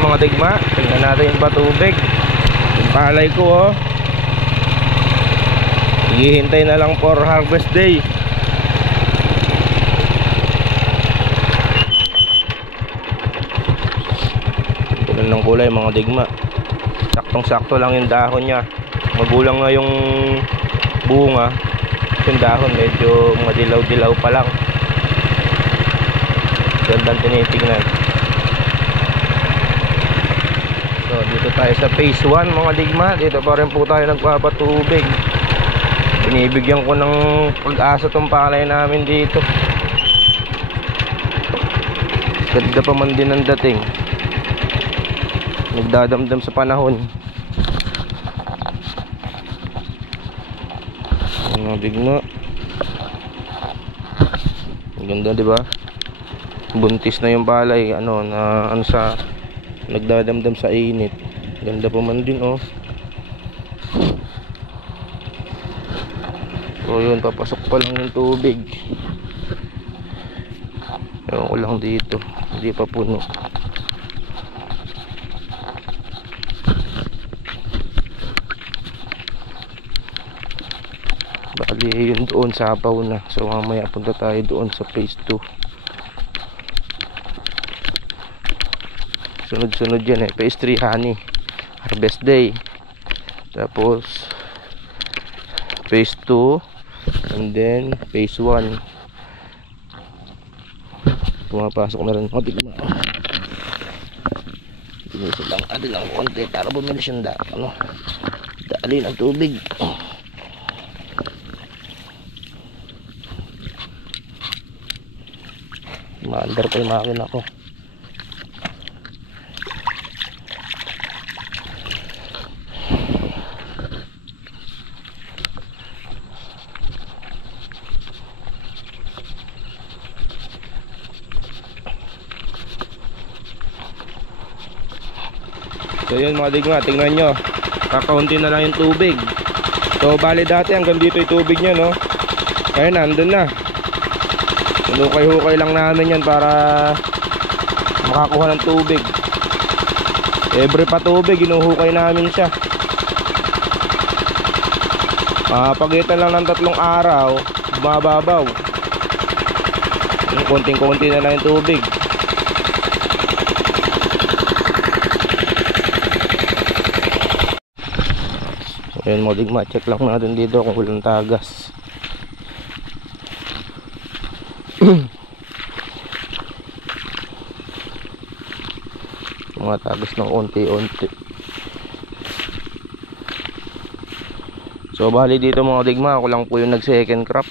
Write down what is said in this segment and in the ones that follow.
Mga digma, tingnan natin yung patubig. Yung palay ko, oh, hihintay na lang for harvest day. Ganun ng kulay mga digma. Saktong sakto lang yung dahon nya. Magulang nga yung bunga. Yung dahon medyo madilaw-dilaw pa lang. Gandang tinitingnan. So dito tayo sa phase 1 mga digma. Dito pa rin po tayo nagpapatubig. Binibigyan ko ng pag-asa tong palay namin dito. Ganda pa man din ang dating. Nagdadamdam sa panahon. Mga digma. Ang ganda, di ba? Buntis na yung palay, ano sa nagdadamdam sa init. Ganda pa man din, oh. So yun, papasok pa lang yung tubig. Ewan ko lang dito, hindi pa puno. Bali yun doon, sapaw na. So mamaya punta tayo doon sa phase 2. Sunod-sunod yan, phase 3 honey harvest day, tapos phase 2, and then phase 1. Pumapasok na rin mga digma. Diniso lang adil lang konti para bumili siyang dali ng tubig. Maandar pa yung makina ko. So yun mga digma, tingnan nyo, kakaunti na lang yung tubig. So bali dati hanggang dito yung tubig nyo, no? Ngayon nandun na. Hukay-hukay lang namin yan para makakuha ng tubig. Every patubig inuhukay namin siya. Pagitan lang ng 3 araw bumababaw. Konting-konti na lang yung tubig. Ayan mga digma, check lang natin dito kung walang tagas. Mga tagas ng unti-unti. So bali dito mga digma, ako lang po yung nag second crop.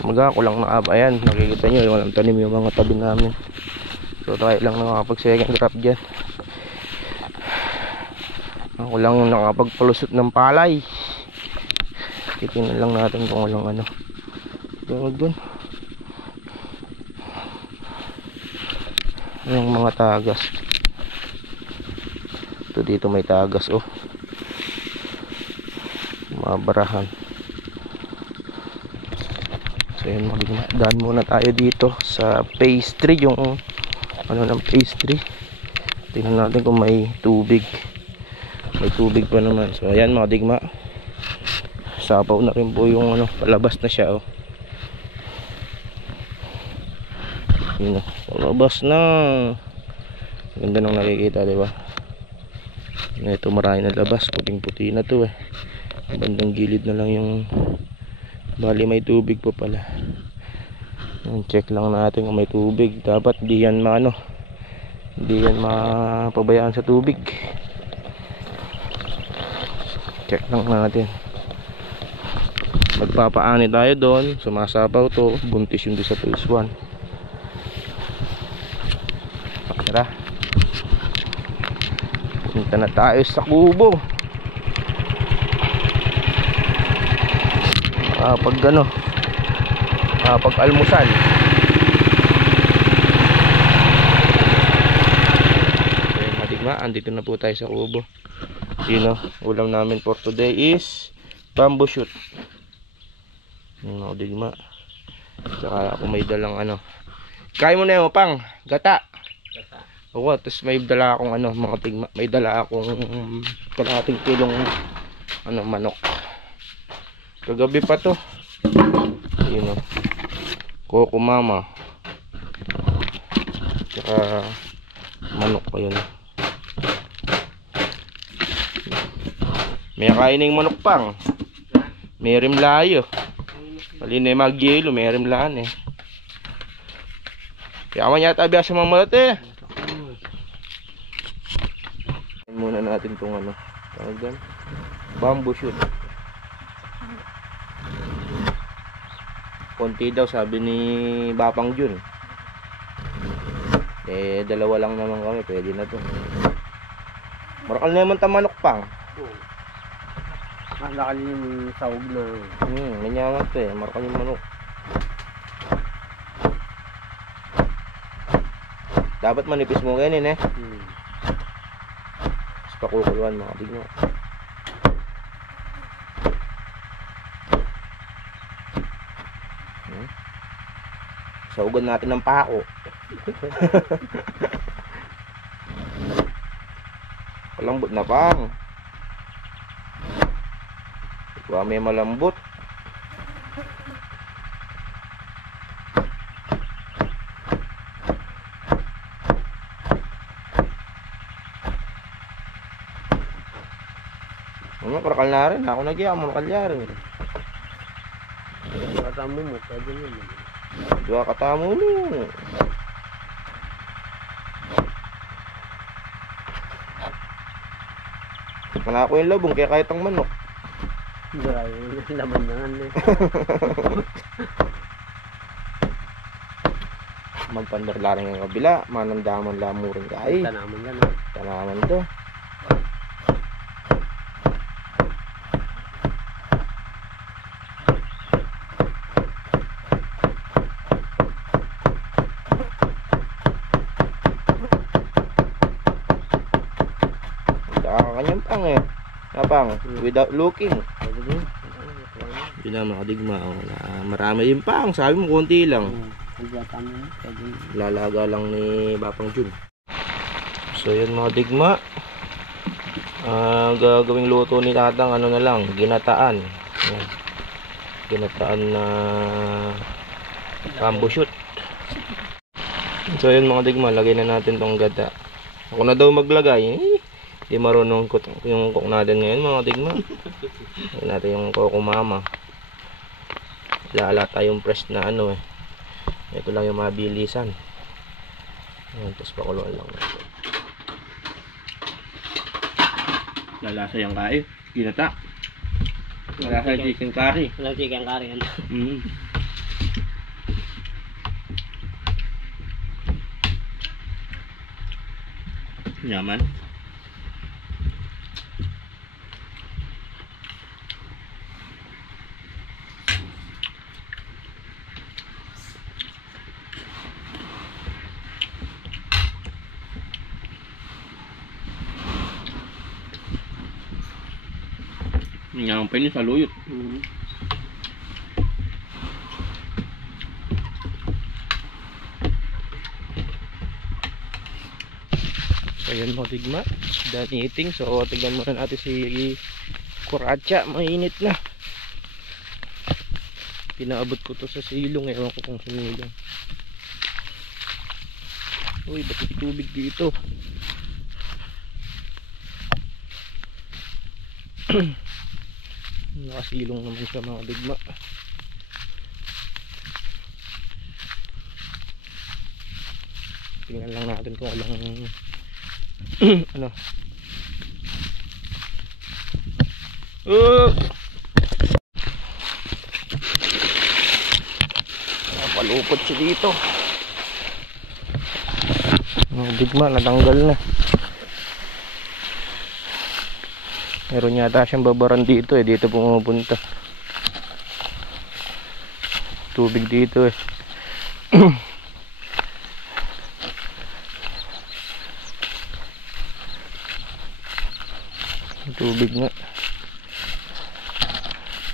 Ako lang ayan, nakikita nyo yung walang tanim yung mga tabi namin. So tayo lang nakapag second crop dyan. Ako lang yung nakapagpalusot ng palay. Titingnan lang natin kung walang doon. Yung mga tagas. Ito dito may tagas, oh. Mabarahan. So yun, daan muna tayo dito sa phase 3, yung ng phase 3. Tingnan natin kung may tubig. May tubig pa naman. So ayan mga digma, sapaw na rin po yung palabas na siya, oh. Yun, palabas na. Ganda nang nakikita, diba? Ito marami na labas, puting puti na to, bandang gilid na lang yung bali may tubig pa pala. Check lang natin kung may tubig. Dapat di yan hindi yan mapabayaan sa tubig. Check lang natin. Magpapaani tayo doon, sumasapaw to, buntis yung doon sa phase 1. Tara, Punta na tayo sa kubo. Pag almusal. Okay, madigma, andito na po tayo sa kubo. Yun o, ulam namin for today is bamboo shoot. Yun o, digma. Tsaka ako may dalang ano. Kain mo na yun, pang, gata. Oo, tapos may dala akong ano, mga tigma. May dala akong kalahating kilong ano, manok. Kagabi pa to. Yun o. Coco mama. Tsaka manok pa yun. May kaining manok pang. May rimlayo. Mali na yung magyelo, may rimlaan eh. Kaya man yata biya sa mga malat eh. Muna natin itong ano, bamboo shoot. Konti daw sabi ni Bapang Jun. Eh dalawa lang naman kami, pwede na to. Marakal na naman tamanok pang. Malakal yung sahog na. Manyangat to eh, marakal yung manok. Dapat manipis mo ganyan eh. Tapos pakukuluan mga tigno. Saugan natin ng pako. Malambot na pang. Ikaw may malambot. Karakal na rin. Ako nagya. Karakal rin. Katamo mo. Pwede mo. Dua katamo mo. Mana ako yung labong kaya kahit ang manok. Grabe, laman na nga eh. Magpandarlaring ang kabila. Manamdaman lamurin ka ay. Tanaman yan eh. Tanaman to. Kanyang pang eh. Napang, without looking. Yun na mga digma. Marami yung pang. Sabi mo konti lang. Lalaga lang ni Bapang Jun. So yun mga digma. Gagawing luto ni tatang ano na lang, ginataan. Yan. Ginataan na bamboo shoot. So yun mga digma, lagay na natin tong gata. Ako na daw maglagay. Di marunong yung cook natin ngayon mga digma. Lagyan natin yung Coco Mama. Lala tayong fresh na ano eh. Ito lang yung mabilisan. Ayan, tapos pakuluan lang natin. Lalasa yung kain. Ginata. Lalasa yung chicken curry. Walang chicken curry yan. Nyaman. Nyaman pa ini sa luyot. So yun mga digma, done eating. So tignan muna natin si Kuratsa, mainit na. Pinaabot ko to sa silong, ewan ko kung sinilong. Uy, ba't may tubig dito? Nakasilong naman siya mga digma. Tingnan lang natin kung walang ano. Napalupot siya dito. Digma, natanggal na. Meron yata siyang babaran dito eh. Dito pumupunta. Tubig dito eh. Tubig nga.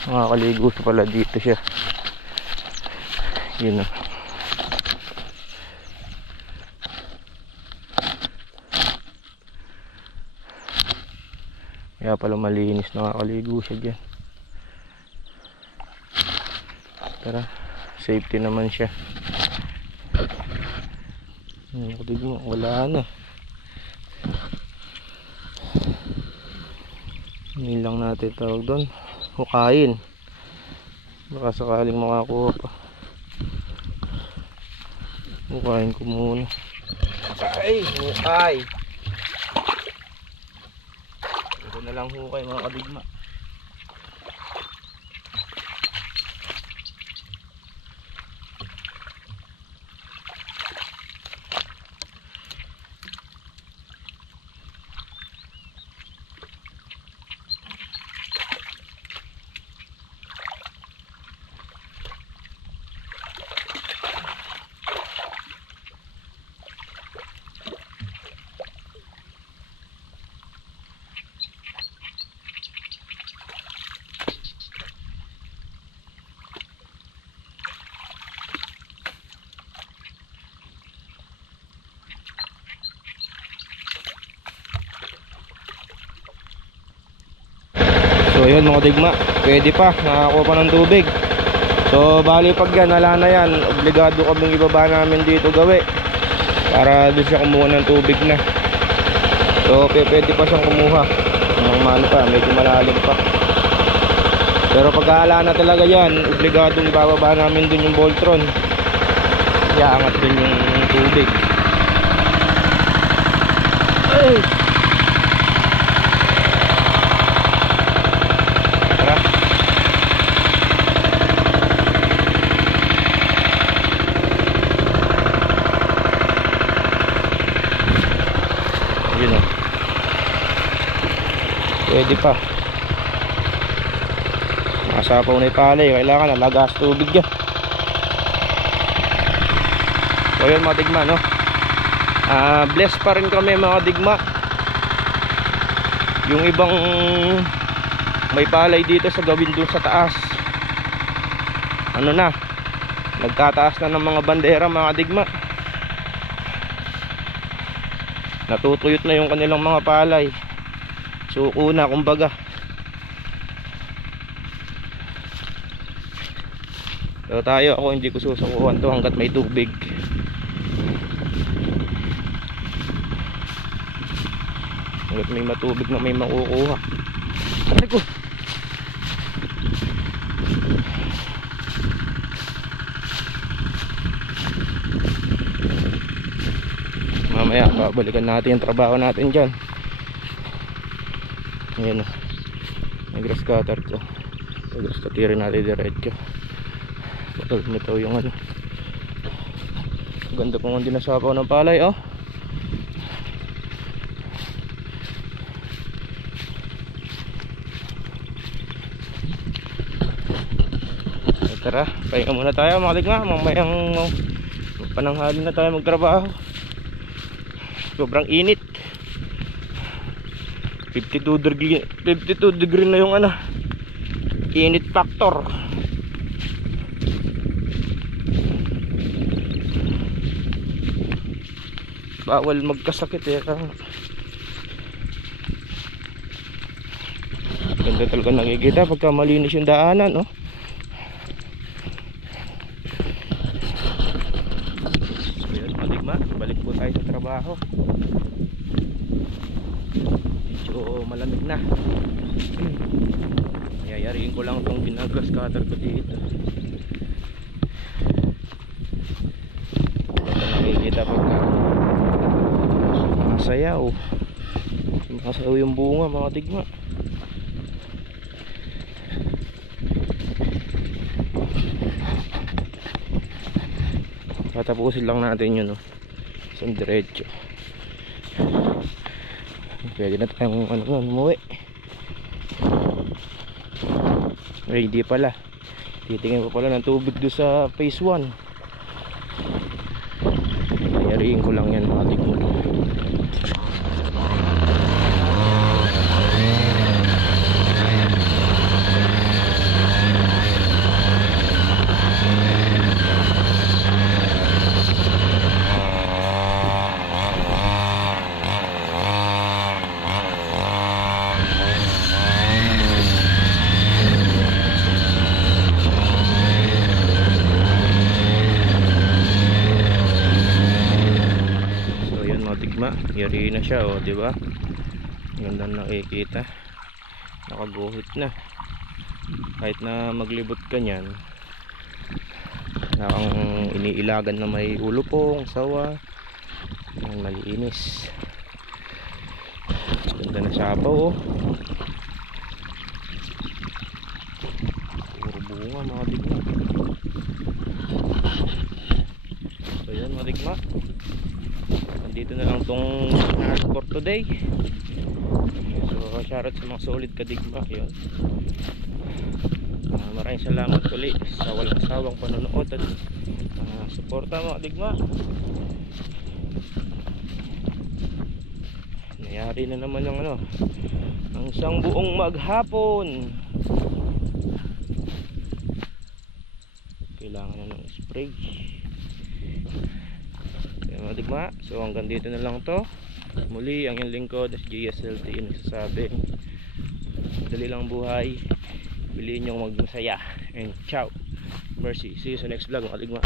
Makakaligo siya pala dito siya. Yun o. Kaya pala malinis, nakakaligo siya dyan. Tara, safety naman siya. Kudig mo, wala na. Hindi lang natin tawag doon. Hukayin. Baka sakaling makakuha pa. Hukayin ko muna. Ay, hukay. Ito na lang hukay mga kadigma. So yun mga digma, pwede pa, nakakuha pa ng tubig. So bali pag yan, wala na yan, obligado kaming ibaba namin dito gawi para doon siya kumuha ng tubig na. So pwede pa siyang kumuha ng mano pa, medyo malalim pa. Pero pag wala na talaga yan, obligadong ibababa namin doon yung Voltron. Iangat doon yung tubig. Ay! Pwede pa. Masapaw na ipalay. Kailangan na lagas tubig yan. So yun mga digma, no? Blessed pa rin kami mga digma. Yung ibang may palay dito sa gawin dun sa taas, ano na, nagtataas na ng mga bandera mga digma. Natutuyot na yung kanilang mga palay. Suko na kumbaga. So tayo, ako hindi ko susukuhan to hanggat may tubig. Hanggat may matubig na may makukuha. Ay ko. Mamaya babalikan natin yung trabaho natin dyan. Ayan o, may grass cutter ko. Grass cutterin natin diretso. Bakal nito yung ano. Ganda pong hindi nasapaw ng palay oh. Tara, pahinga muna tayo mga digma. Mamayang pananghali na tayo magtrabaho. Sobrang init. 52 degree na yung ano, init factor. Bawal magkasakit eh. Ganda talaga nakikita pagka malinis yung daanan oh. So yun mga digma, balik po tayo sa trabaho. Medyo malamig na. Yayariin ko lang itong ginagras cutter ko dito. Ito nakikita pagka masayaw. Masayaw yung bunga mga digma. Tatapusin lang natin yun oh. Isang diretso. Pwede na tayong umuwi. Ay, hindi pala. Titingin pa pala ng tubig doon sa phase 1. Nangyariin ko lang yan mga tigman. Yari na siya, oh, di ba? Ganda nakikita. Nakaguhit na. Kahit na maglibot ka niyan, nakang iniilagan na may ulupong, sawa. Ang malinis. Ganda na sapaw, oh. Puro bunga, mga digma. So yan, mga digma. Dito na lang tong for today. So shoutout sa mga solid kadigma yun. Maraming salamat ulit sa walang sawang panonood at suporta mga digma. Nangyari na naman yung ano, ang isang buong maghapon. Kailangan na ng spray. Mga digma, so hanggang dito na lang to. Muli ang yung lingkod si GSLT nagsasabi, madali lang buhay, piliin nyo magmasaya, and ciao, mercy, see you sa next vlog mga digma.